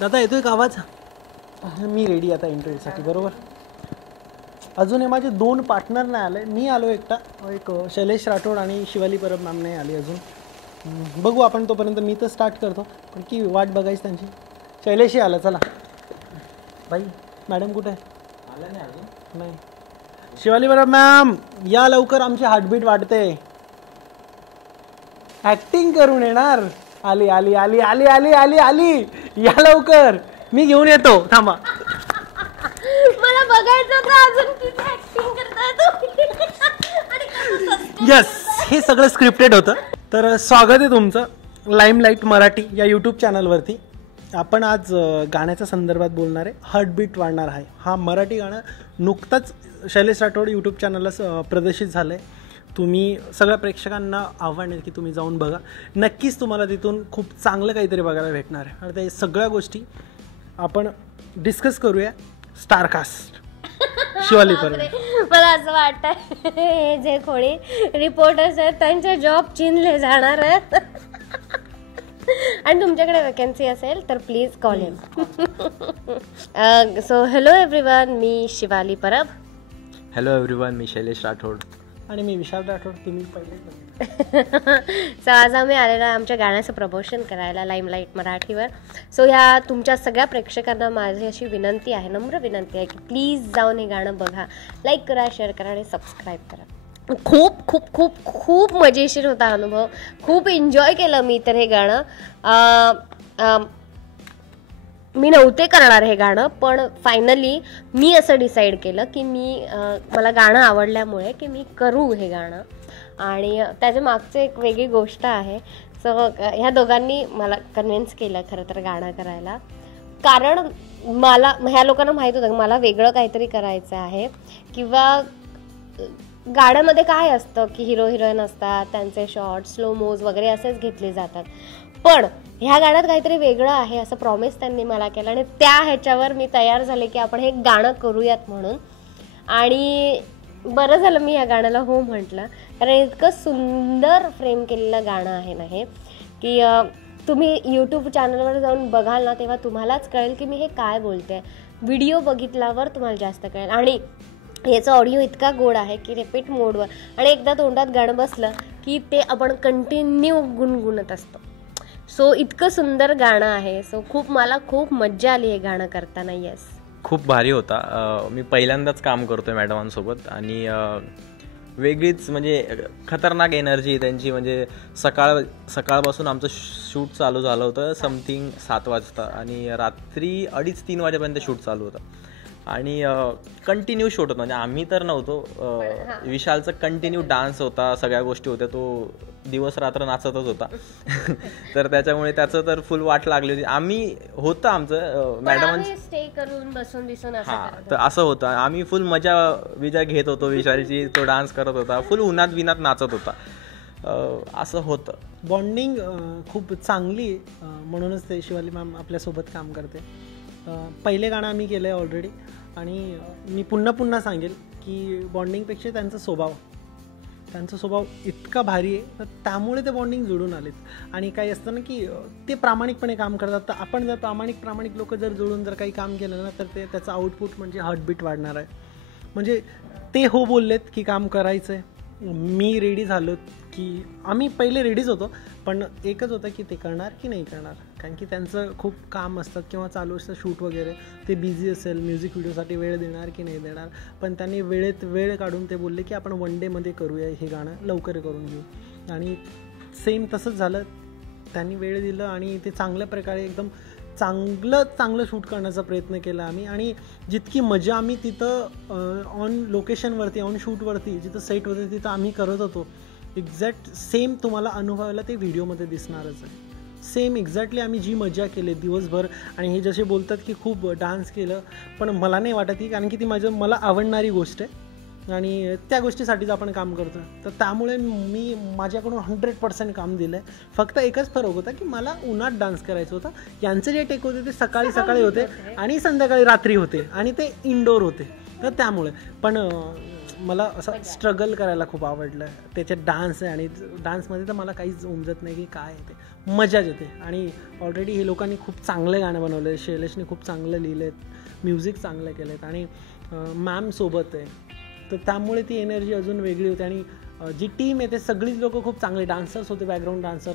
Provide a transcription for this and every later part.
दादा येतोय का आवाज? मी रेडी आता इंटरव्ह्यूसाठी. बरोबर. अजून हे माझे 2 पार्टनर नाही आले. मी आलो एकटा, एक शैलेश राठोड आणि शिवाली परब मॅम नाही आली अजून. बघू आपण तोपर्यंत. मी तर स्टार्ट करतो पण की वाट बघायची त्यांची. शैलेशही आला. चला बाई, मॅडम कुठे आहे? आला नाही अजून. नाही. शिवाली परब मॅम या लवकर, आमची हार्टबीट वाढते. ॲक्टिंग करून येणार. आली आली आली आली आली आली आली. या लवकर, मी घेऊन येतो. थांबा. मला बघायचं होतं अजून किती ऍक्टिंग करताय तुम्ही. यस, हे सगळं स्क्रिप्टेड होतं. तर स्वागत आहे तुमचं लाईमलाईट मराठी या यूट्यूब चॅनलवरती. आपण आज गाण्याच्या संदर्भात बोलणार आहे. हार्टबीट वाढणार आहे. हा मराठी गाणं नुकताच शैलेश राठोड यूट्यूब चॅनलला प्रदर्शित झालं आहे. तुम्ही सगळ्या प्रेक्षकांना आव्हान आहे की तुम्ही जाऊन बघा. नक्कीच तुम्हाला तिथून खूप चांगलं काहीतरी बघायला भेटणार आहे. आणि त्या सगळ्या गोष्टी आपण डिस्कस करूया. स्टारकास्ट शिवाली परब. मला असं वाटतंय हे जे कोणी रिपोर्टर्स आहेत त्यांचे जॉब चिनले जाणार आहेत. आणि तुमच्याकडे वॅकन्सी असेल तर please call him. So hello everyone, मी शिवाली परब. हॅलो एव्हरीवन, मी शैलेश राठोड. आणि मी विशाल राठोड. तुम्ही पहिले. सो आज आम्ही आलेलो आहे आमच्या गाण्याचं प्रमोशन करायला लाईमलाईट मराठीवर. सो ह्या तुमच्या सगळ्या प्रेक्षकांना माझी अशी विनंती आहे, नम्र विनंती आहे की प्लीज जाऊन हे गाणं बघा, लाईक करा, शेअर करा आणि सबस्क्राईब करा. खूप खूप खूप खूप मजेशीर होता अनुभव. खूप एन्जॉय केलं मी तर हे गाणं. मी नव्हते करणार हे गाणं, पण फायनली मी असं डिसाईड केलं की मला गाणं आवडल्यामुळे की मी करू हे गाणं. आणि त्याच्या मागचं एक वेगळी गोष्ट आहे. सो ह्या दोघांनी मला कन्व्हिन्स केलं खरं तर गाणं करायला. कारण मला ह्या लोकांना माहीत होतं की मला वेगळं काहीतरी करायचं आहे. किंवा गाण्यामध्ये काय असतं की हिरो हिरोईन असतात, त्यांचे शॉर्ट स्लो मोज वगैरे असेच घेतले जातात. पण ह्या गाण्यात काहीतरी वेगळं आहे असं प्रॉमिस त्यांनी मला केलं. आणि त्या ह्याच्यावर मी तयार झाले की आपण हे गाणं करूयात म्हणून. आणि बरं झालं मी या गाण्याला हो म्हटलं, कारण इतकं सुंदर फ्रेम केलेलं गाणं आहे ना हे, की तुम्ही यूट्यूब चॅनलवर जाऊन बघाल ना तेव्हा तुम्हालाच कळेल की मी हे काय बोलते. व्हिडिओ बघितल्यावर तुम्हाला जास्त कळेल. आणि याचा ऑडिओ इतका गोड आहे की रिपीट मोडवर आणि एकदा तोंडात गाणं बसलं की ते आपण कंटिन्यू गुणगुणत असतो. सो इतकं सुंदर गाणं आहे. सो मला खूप मज्जा आली हे गाणं करताना. येस, खूप भारी होता. मी पहिल्यांदाच काम करतोय मॅडमांसोबत आणि वेगळीच म्हणजे खतरनाक एनर्जी त्यांची. म्हणजे सकाळपासून आमचं शूट चालू झालं होतं समथिंग 7 वाजता आणि रात्री 2:30-3 वाजेपर्यंत शूट चालू होतं. आणि कंटिन्यू शूट होतं. म्हणजे आम्ही तर नव्हतो, विशालचं कंटिन्यू डान्स होता, सगळ्या गोष्टी होत्या. तो दिवस रात्र नाचतच होता. तर त्याच्यामुळे त्याचं तर फुल वाट लागली होती. आम्ही होतं आमचं मॅडमांचं स्टे करून बसून तर असं होतं. आम्ही फुल मजा घेत होतो विशालची. तो डान्स करत होता, फुल उन्हात विनात नाचत होता. असं होतं. बॉन्डिंग खूप चांगली म्हणूनच ते शिवाली मॅम आपल्यासोबत काम करते. पहिले गाणं आम्ही केलं आहे ऑलरेडी. आणि मी पुन्हा सांगेल की बॉन्डिंगपेक्षा त्यांचा स्वभाव इतका भारी आहे. तर त्यामुळे ते बॉन्डिंग जुळून आलेत. आणि काही असतं ना की ते प्रामाणिकपणे काम करतात. तर आपण जर प्रामाणिक लोक जर जुळून जर काही काम केलं ना तर त्याचं आउटपुट म्हणजे हार्टबीट वाढणार आहे. म्हणजे ते हो बोललेत की काम करायचं आहे. मी रेडी झालो की आम्ही पहिले रेडीच होतो, पण एकच होतं की ते करणार की नाही करणार. कारण की त्यांचं खूप काम असतात किंवा चालू असतं शूट वगैरे. ते बिझी असेल, म्युझिक व्हिडिओसाठी वेळ देणार की नाही देणार. पण त्यांनी वेळ काढून ते बोलले की आपण 1 डेमध्ये करूया हे गाणं, लवकर करून घेऊ. आणि सेम तसंच झालं. त्यांनी वेळ दिलं आणि ते चांगल्या प्रकारे एकदम चांगलं शूट करण्याचा प्रयत्न केला आम्ही. आणि जितकी मजा आम्ही तिथं ऑन लोकेशनवरती, ऑन शूटवरती, जिथं सेटवरती तिथं आम्ही करत होतो, एक्झॅक्ट सेम तुम्हाला अनुभवायला ते व्हिडिओमध्ये दिसणारच आहे. सेम एक्झॅक्टली आम्ही जी मजा केली दिवसभर. आणि हे जसे बोलतात की खूप डान्स केलं, पण मला नाही वाटत की, कारण की ती मला आवडणारी गोष्ट आहे आणि त्या गोष्टीसाठीच आपण काम करतो. तर त्यामुळे मी माझ्याकडून 100% काम दिलं आहे. फक्त एकच फरक होता की मला उन्हात डान्स करायचं होतं. यांचे जे टेक होते ते सकाळी होते आणि संध्याकाळी रात्री होते आणि ते इनडोअर होते. तर त्यामुळे पण मला असं स्ट्रगल करायला खूप आवडलं. त्याच्यात डान्स आहे आणि डान्समध्ये तर मला काहीच उमजत नाही की काय आहे ते, मजाच येते. आणि ऑलरेडी हे लोकांनी खूप चांगले गाणं बनवलं आहे, शैलेशने खूप चांगलं लिहिलं आहेत, म्युझिक चांगलं केलं आहेत आणि मॅम सोबत आहे, तर त्यामुळे ती एनर्जी अजून वेगळी होती. आणि जी टीम आहे ते सगळीच लोकं खूप चांगले डान्सर्स होते, बॅकग्राऊंड डान्सर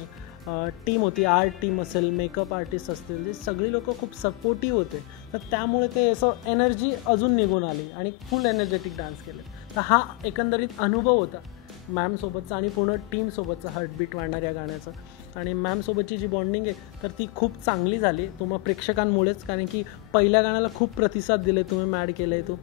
टीम होती, आर्ट टीम असेल, मेकअप आर्टिस्ट असतील, जे सगळी लोकं खूप सपोर्टिव्ह होते. तर त्यामुळे ते असं एनर्जी अजून निघून आली आणि फुल एनर्जेटिक डान्स केले. तर हा एकंदरीत अनुभव होता मॅमसोबतचा आणि पूर्ण टीमसोबतचा हार्टबीट वाढणार या गाण्याचं. आणि मॅमसोबतची जी बॉन्डिंग आहे तर ती खूप चांगली झाली तुम्हा प्रेक्षकांमुळेच, कारण की पहिल्या गाण्याला खूप प्रतिसाद दिले, तुम्ही मॅड केलं आहे तो.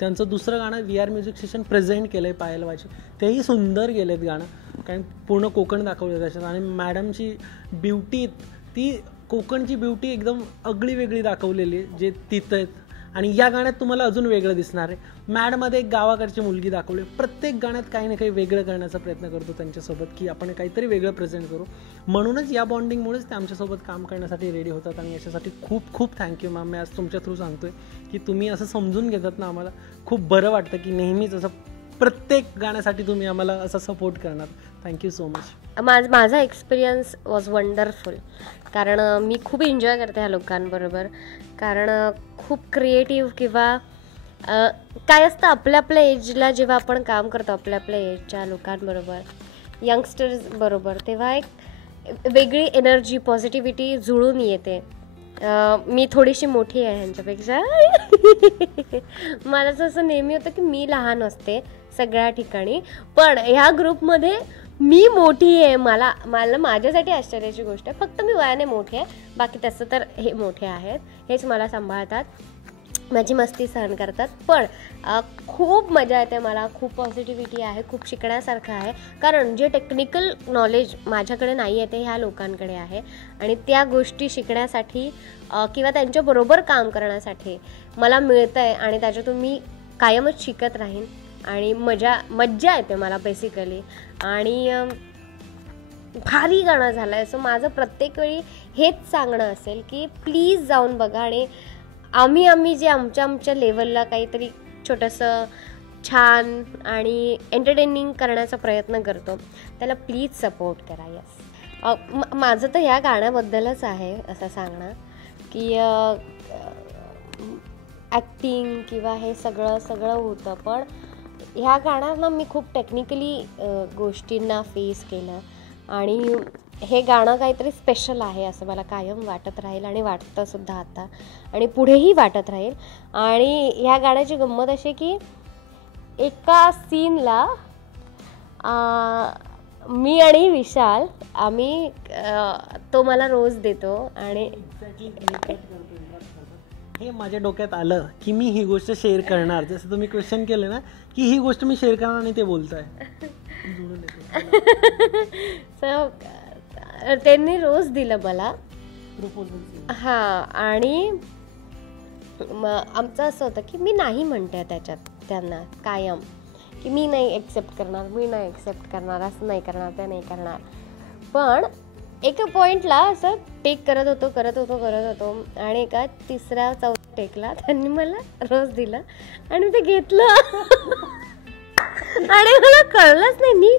त्यांचं दुसरं गाणं VR म्युझिक स्टेशन प्रेझेंट केलं आहे पायल वाची, तेही सुंदर गेलेत गाणं, कारण पूर्ण कोकण दाखवलं त्याच्यात. आणि मॅडमची ब्युटी, ती कोकणची ब्युटी एकदम आगळी वेगळी दाखवलेली आहे जे तिथं आहेत. आणि या गाण्यात तुम्हाला अजून वेगळं दिसणार आहे. मॅडमध्ये एक गावाकडची मुलगी दाखवली, प्रत्येक गाण्यात काही ना काही वेगळं करण्याचा प्रयत्न करतो त्यांच्यासोबत, की आपण काहीतरी वेगळं प्रेझेंट करू. म्हणूनच या बॉन्डिंगमुळेच ते आमच्यासोबत काम करण्यासाठी रेडी होतात. आणि याच्यासाठी खूप खूप थँक्यू मॅम. मी आज तुमच्या थ्रू सांगतोय की तुम्ही असं समजून घेतात ना, आम्हाला खूप बरं वाटतं की नेहमीच असं प्रत्येक गाण्यासाठी तुम्ही आम्हाला असं सपोर्ट करणार. Thank you so much. माझा एक्सपिरियन्स वॉज वंडरफुल, कारण मी खूप एन्जॉय करते ह्या लोकांबरोबर. कारण खूप क्रिएटिव्ह किंवा काय असतं आपल्या आपल्या एजला जेव्हा आपण काम करतो आपल्या आपल्या एजच्या लोकांबरोबर, यंगस्टर्स बरोबर, तेव्हा एक वेगळी एनर्जी, पॉझिटिव्हिटी जुळून येते. मी थोडीशी मोठी आहे ह्यांच्यापेक्षा. मला असं नेहमी होतं की मी लहान असते सगळ्या ठिकाणी, पण ह्या ग्रुपमध्ये मी मोठी आहे. मला माझ्यासाठी आश्चर्याची गोष्ट आहे, फक्त मी वयाने मोठी आहे, बाकी तसं तर हे मोठे आहेत, हेच मला सांभाळतात, माझी मस्ती सहन करतात. पण खूप मजा येते मला, खूप पॉझिटिव्हिटी आहे, खूप शिकण्यासारखं आहे. कारण जे टेक्निकल नॉलेज माझ्याकडे नाही आहे ते ह्या लोकांकडे आहे. आणि त्या गोष्टी शिकण्यासाठी किंवा त्यांच्याबरोबर काम करण्यासाठी मला मिळतं आहे. आणि त्याच्यातून मी कायमच शिकत राहीन आणि मज्जा येते मला बेसिकली. आणि भारी गाणं झालं आहे. सो माझं प्रत्येक वेळी हेच सांगणं असेल की प्लीज जाऊन बघा. आणि आम्ही जे आमच्या लेवलला काहीतरी छोटंसं छान आणि एंटरटेनिंग करण्याचा प्रयत्न करतो त्याला प्लीज सपोर्ट करा. यस, माझं तर ह्या गाण्याबद्दलच आहे असं सांगणं की ॲक्टिंग किंवा हे सगळं होतं, पण ह्या गाण्याला मी खूप टेक्निकली गोष्टींना फेस केलं. आणि हे गाणं काहीतरी स्पेशल आहे असं मला कायम वाटत राहील आणि वाटतं सुद्धा आता आणि पुढेही वाटत राहील. आणि ह्या गाण्याची गंमत अशी की एका सीनला मी आणि विशाल आम्ही तो मला रोज देतो. आणि हे माझ्या डोक्यात आलं की मी ही गोष्ट शेअर करणार, जसं तुम्ही क्वेश्चन केलं ना की ही गोष्ट मी शेअर करणार आणि ते बोलताय. सो त्यांनी रोज दिलं मला. हां, आणि आमचं असं होतं की मी नाही म्हणते त्याच्यात त्यांना कायम की मी नाही ॲक्सेप्ट करणार, असं नाही करणार, ते नाही करणार. पण एका पॉईंटला असं टेक करत होतो आणि एका तिसऱ्या चौथ्या टेकला त्यांनी मला रोज दिलं आणि ते घेतलं. आणि मला कळलंच नाही मी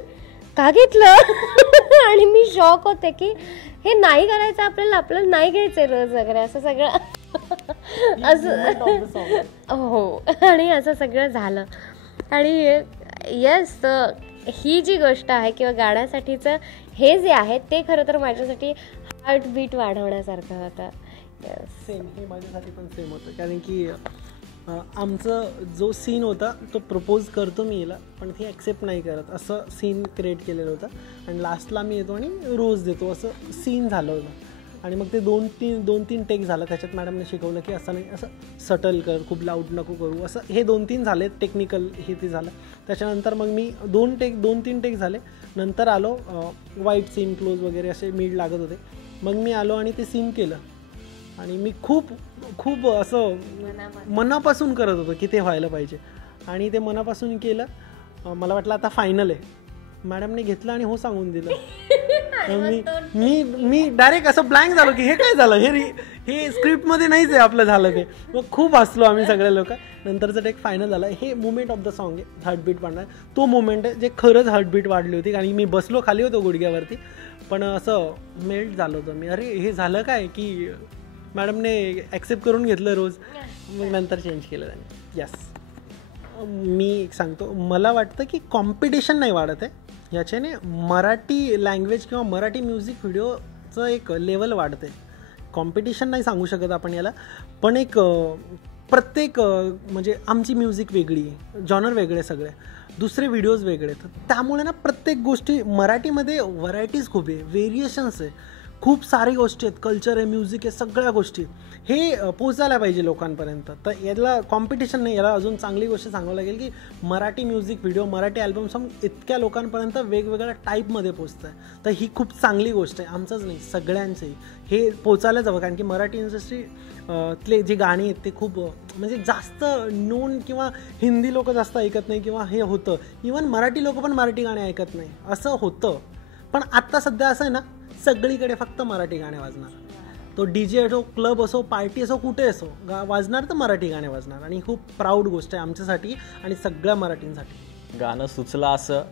का घेतलं. आणि मी शॉक होते की हे नाही करायचं आपल्याला नाही घ्यायचंय रोज वगैरे असं सगळं असं. हो, आणि असं सगळं झालं. आणि येस, ही जी गोष्ट आहे किंवा गाण्यासाठीचं हे जे आहे ते खरं तर माझ्यासाठी हार्टबीट वाढवण्यासारखं होतं. सेम, हे माझ्यासाठी पण सेम होतं, कारण की आमचं जो सीन होता तो प्रपोज करतो मी हिला, पण ती ॲक्सेप्ट नाही करत, असं सीन क्रिएट केलेलं होतं. आणि लास्टला मी येतो आणि रोज देतो असं सीन झालं होतं. आणि मग ते दोन तीन टेक झालं. त्याच्यात मॅडमने शिकवलं की असं नाही, असं सटल कर, खूप लाऊड नको करू, असं हे 2-3 झाले टेक्निकल, हे ते झालं. त्याच्यानंतर मग मी 2-3 टेक झाले. नंतर आलो, वाईट सीन क्लोज वगैरे असे मीड लागत होते. मग मी आलो आणि ते सीन केलं आणि मी खूप खूप असं मनापासून करत होतो की ते व्हायला पाहिजे. आणि ते मनापासून केलं. मला वाटलं आता फायनल आहे. मॅडमने घेतलं आणि हो सांगून दिलं. मी डायरेक्ट असं ब्लँक झालो की हे काय झालं, हे स्क्रिप्टमध्ये नाहीच आहे आपलं झालं ते. मग खूप हसलो आम्ही सगळे लोक. नंतरचं टेक फायनल झालं. हे मुमेंट ऑफ द सॉन्ग आहे, हार्टबीट वाढणार तो मुमेंट आहे जे खरंच हार्टबीट वाढली होती. आणि मी बसलो खाली होतो गुडघ्यावरती, पण असं मेल्ट झालं होतं मी. अरे हे झालं काय की मॅडमने ॲक्सेप्ट करून घेतलं रोज. मग नंतर चेंज केलं त्यांनी. यस, मी एक सांगतो, मला वाटतं की कॉम्पिटिशन नाही वाढत आहे याच्याने, मराठी लँग्वेज किंवा मराठी म्युझिक व्हिडिओचं एक लेवल वाढते. कॉम्पिटिशन नाही सांगू शकत आपण याला, पण एक प्रत्येक म्हणजे आमची म्युझिक वेगळी आहे, जॉनर वेगळे सगळे, दुसरे व्हिडिओज वेगळे आहेत. त्यामुळे ना प्रत्येक गोष्टी मराठीमध्ये व्हरायटीज खूप आहे, व्हेरिएशन्स आहे, खूप सारी गोष्टी आहेत, कल्चर आहे, म्युझिक आहे, सगळ्या गोष्टी हे पोचायला पाहिजे लोकांपर्यंत. तर याला कॉम्पिटिशन नाही, याला अजून चांगली गोष्ट सांगावं लागेल की Marathi music video, Marathi album song इतक्या लोकांपर्यंत वेगवेगळ्या टाईपमध्ये पोचतं आहे. तर ही खूप चांगली गोष्ट आहे, आमचंच नाही सगळ्यांचंही हे पोचायलाच हवं. कारण की मराठी इंडस्ट्रीतले जी गाणी आहेत ते खूप म्हणजे जास्त नोन, किंवा हिंदी लोक जास्त ऐकत नाही किंवा हे होतं, इवन मराठी लोक पण मराठी गाणे ऐकत नाही असं होतं. पण आत्ता सध्या असं आहे ना, सगळीकडे फक्त मराठी गाणे वाजणार. तो DJ असो, क्लब असो, पार्टी असो, कुठे असो, वाजणार तर मराठी गाणे वाजणार. आणि खूप प्राऊड गोष्ट आहे आमच्यासाठी आणि सगळ्या मराठींसाठी. गाणं सुचलं असं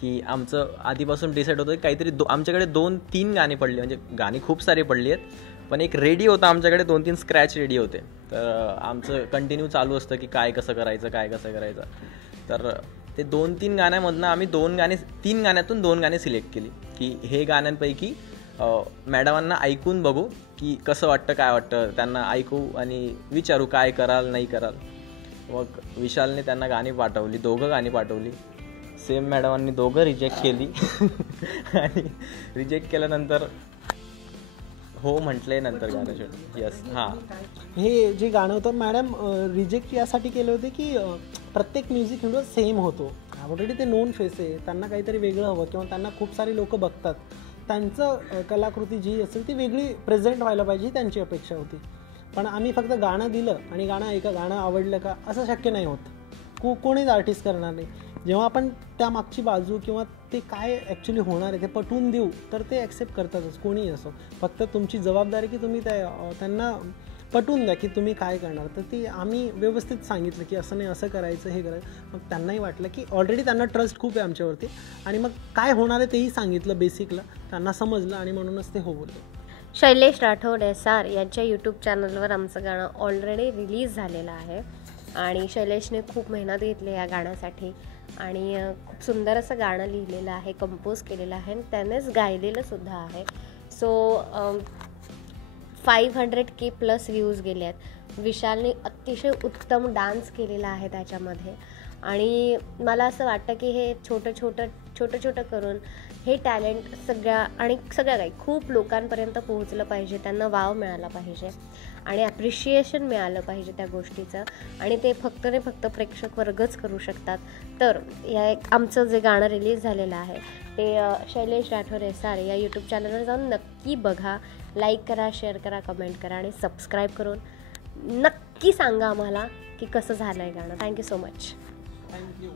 की आमचं आधीपासून डिसाईड होतं की काहीतरी आमच्याकडे 2-3 गाणी पडली, म्हणजे गाणी खूप सारी पडली आहेत, पण एक रेडी होता आमच्याकडे, 2-3 स्क्रॅच रेडी होते. तर आमचं कंटिन्यू चालू असतं की काय कसं करायचं. तर ते 2-3 गाण्यामधनं आम्ही 3 गाण्यातून 2 गाणी सिलेक्ट केली की हे गाण्यांपैकी मॅडमांना ऐकून बघू की कसं वाटतं, काय वाटतं, त्यांना ऐकू आणि विचारू काय कराल नाही कराल. मग विशालने त्यांना गाणी पाठवली, 2 गाणी पाठवली. सेम मॅडमांनी 2 रिजेक्ट केली आणि रिजेक्ट केल्यानंतर हो म्हटले, नंतर गाणं शेवटी यस. हां, हे जे गाणं होतं मॅडम रिजेक्ट यासाठी केले होते की प्रत्येक म्युझिक व्हिडिओ सेम होतो. ऑलरेडी ते नोन फेस आहे, त्यांना काहीतरी वेगळं हवं किंवा त्यांना खूप सारी लोकं बघतात, त्यांचं कलाकृती जी असेल ती वेगळी प्रेझेंट व्हायला पाहिजे, त्यांची अपेक्षा होती. पण आम्ही फक्त गाणं दिलं आणि गाणं आवडलं का असं शक्य नाही होत. कोणीच आर्टिस्ट करणार नाही. जेव्हा आपण त्या मागची बाजू किंवा ते काय ॲक्च्युली होणार आहे ते पटवून देऊ तर ते ॲक्सेप्ट करतातच, कोणीही असो. फक्त तुमची जबाबदारी की तुम्ही त्यांना पटवून द्या की तुम्ही काय करणार. तर ती आम्ही व्यवस्थित सांगितलं की असं नाही, असं करायचं, हे करायचं. मग त्यांनाही वाटलं की ऑलरेडी त्यांना ट्रस्ट खूप आहे आमच्यावरती, आणि मग काय होणार आहे तेही सांगितलं बेसिकला, त्यांना समजलं आणि म्हणूनच ते हो बोलले. शैलेश राठोड SR यांच्या यूट्यूब चॅनलवर आमचं गाणं ऑलरेडी रिलीज झालेलं आहे आणि शैलेशने खूप मेहनत घेतली या गाण्यासाठी आणि खूप सुंदर असं गाणं लिहिलेलं आहे, कंपोज केलेलं आहे आणि त्यानेच गायलेलं सुद्धा आहे. सो 500K+ व्ह्यूज गेले आहेत. विशालने अतिशय उत्तम डान्स केलेला आहे त्याच्यामध्ये आणि मला असं वाटतं की हे छोटं करून हे टॅलेंट सगळ्या काही खूप लोकांपर्यंत पोहोचलं पाहिजे, त्यांना वाव मिळाला पाहिजे आणि ॲप्रिशिएशन मिळालं पाहिजे त्या गोष्टीचं. आणि ते फक्त प्रेक्षक वर्गच करू शकतात. तर आमचं जे गाणं रिलीज झालेलं आहे ते शैलेश राठोड SR या यूट्यूब चॅनलवर जाऊन नक्की बघा, लाईक करा, शेअर करा, कमेंट करा आणि सबस्क्राईब करून नक्की सांगा आम्हाला की कसं झालं आहे गाणं. Thank you so much. थँक्यू.